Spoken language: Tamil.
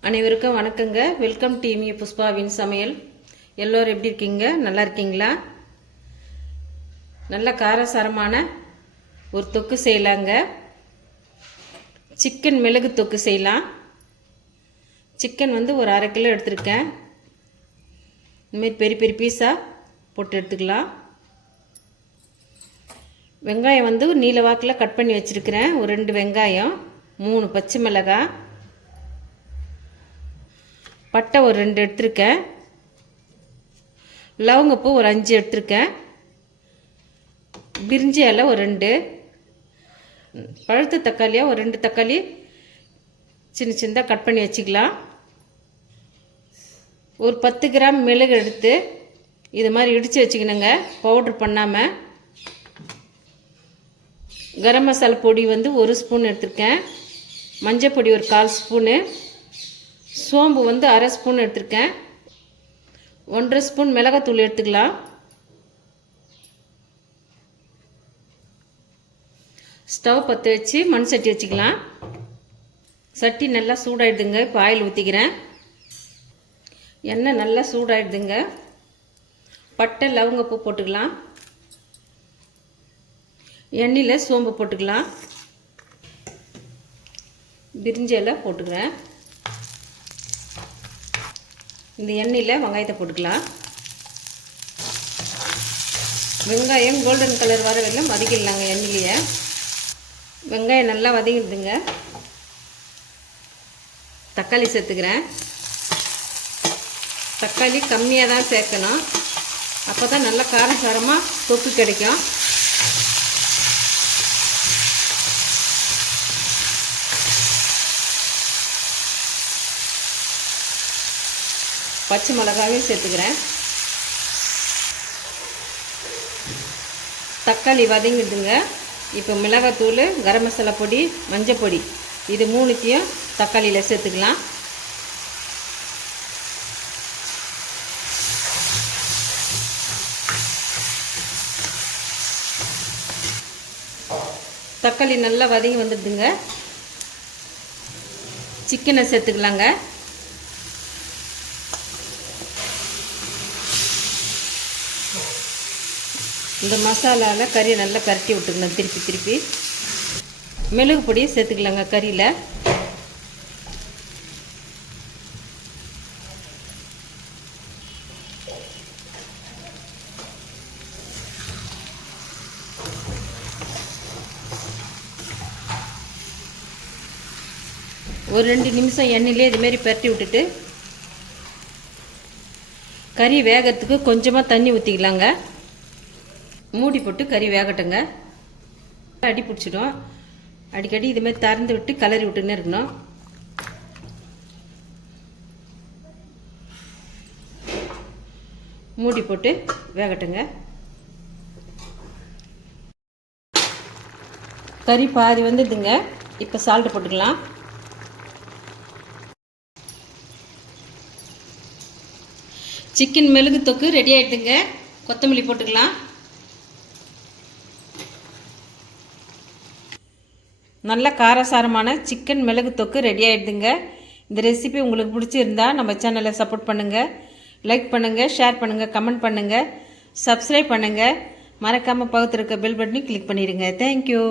அனைவருக்கும் வணக்கங்க. வெல்கம் டிமி புஷ்பாவின் சமையல். எல்லோரும் எப்படி இருக்கீங்க? நல்லா இருக்கீங்களா? நல்ல காரசாரமான ஒரு தொக்கு செய்யலாங்க. சிக்கன் மிளகு தொக்கு செய்யலாம். சிக்கன் வந்து ஒரு அரை கிலோ எடுத்திருக்கேன். இந்தமாரி பெரிய பெரிய பீஸாக போட்டு எடுத்துக்கலாம். வெங்காயம் வந்து நீல வாக்கில் கட் பண்ணி வச்சுருக்கிறேன். ஒரு ரெண்டு வெங்காயம் மூணு பச்சை மிளகாய் பட்டை ஒரு ரெண்டு எடுத்திருக்கேன். லவங்கப்பூ ஒரு அஞ்சு எடுத்திருக்கேன். பிரிஞ்சி இலை ஒரு ரெண்டு. பழுத்த தக்காளியாக ஒரு ரெண்டு தக்காளி. சின்ன சின்னதாக கட் பண்ணி வச்சுக்கலாம். ஒரு பத்து கிராம் மிளகு எடுத்து இது மாதிரி இடித்து வச்சுக்கணுங்க. பவுட்ரு பண்ணாமல் கரம் மசாலா பொடி வந்து ஒரு ஸ்பூன் எடுத்திருக்கேன். மஞ்சள் பொடி ஒரு கால் ஸ்பூனு. சோம்பு வந்து அரை ஸ்பூன் எடுத்திருக்கேன். ஒன்றரை ஸ்பூன் மிளகாத்தூள் எடுத்துக்கலாம். ஸ்டவ் பற்ற வச்சு மண் சட்டி வச்சுக்கலாம். சட்டி நல்லா சூடாயிடுதுங்க. இப்போ ஆயில் ஊற்றிக்கிறேன் எண்ணெய் நல்லா சூடாயிடுதுங்க. பட்டை லவங்கப்பூ போட்டுக்கலாம். எண்ணெயில் சோம்பு போட்டுக்கலாம். பிரிஞ்சி எல்லாம் போட்டுக்கிறேன். இந்த எண்ணெயில் வெங்காயத்தை போட்டுக்கலாம். வெங்காயம் கோல்டன் கலர் வர வரலாம் வதக்கிடலாங்க எண்ணெயிலேயே. வெங்காயம் நல்லா வதங்கிடுதுங்க. தக்காளி சேர்த்துக்கிறேன். தக்காளி கம்மியாக தான் சேர்க்கணும். அப்போ தான் நல்லா காரசாரமாக தொக்கு கிடைக்கும். பச்சை மிளகாவையும் சேர்த்துக்கிறேன். தக்காளி வதங்கிடுதுங்க. இப்போ மிளகாத்தூள் கரம் மசாலா பொடி மஞ்சள் பொடி. இது மூணுத்தையும் தக்காளியில் சேர்த்துக்கலாம். தக்காளி நல்லா வதங்கி வந்துடுதுங்க. சிக்கனை சேர்த்துக்கலாங்க. இந்த மசாலாவில் கறியை நல்லா பரட்டி விட்டுக்கணும். திருப்பி திருப்பி. மிளகு பொடியை சேர்த்துக்கலாங்க கறியில். ஒரு ரெண்டு நிமிஷம் எண்ணெயிலே இதுமாரி பரட்டி விட்டுட்டு கறி வேகிறதுக்கு கொஞ்சமாக தண்ணி ஊற்றிக்கலாங்க மூடி போட்டு கறி வேகட்டுங்க. அடி பிடிச்சிடும். அடிக்கடி இதுமாரி திறந்து விட்டு கலரி விட்டுன்னு இருக்கணும். மூடி போட்டு வேகட்டுங்க. கறி பாதி வந்துடுதுங்க. இப்போ சால்ட்டு போட்டுக்கலாம். சிக்கன் மெழுகு தொக்கு ரெடி ஆகிடுதுங்க கொத்தமல்லி போட்டுக்கலாம். நல்ல காரசாரமான சிக்கன் மிளகு தொக்கு ரெடி ஆகிடுதுங்க இந்த ரெசிபி உங்களுக்கு பிடிச்சிருந்தா நம்ம சேனலை சப்போர்ட் பண்ணுங்கள் லைக் பண்ணுங்கள் ஷேர் பண்ணுங்கள் கமெண்ட் பண்ணுங்கள் சப்ஸ்கிரைப் பண்ணுங்கள் மறக்காமல் பகுத்துருக்க இருக்க பெல் பட்டனையும் கிளிக் பண்ணிடுங்க. தேங்க்யூ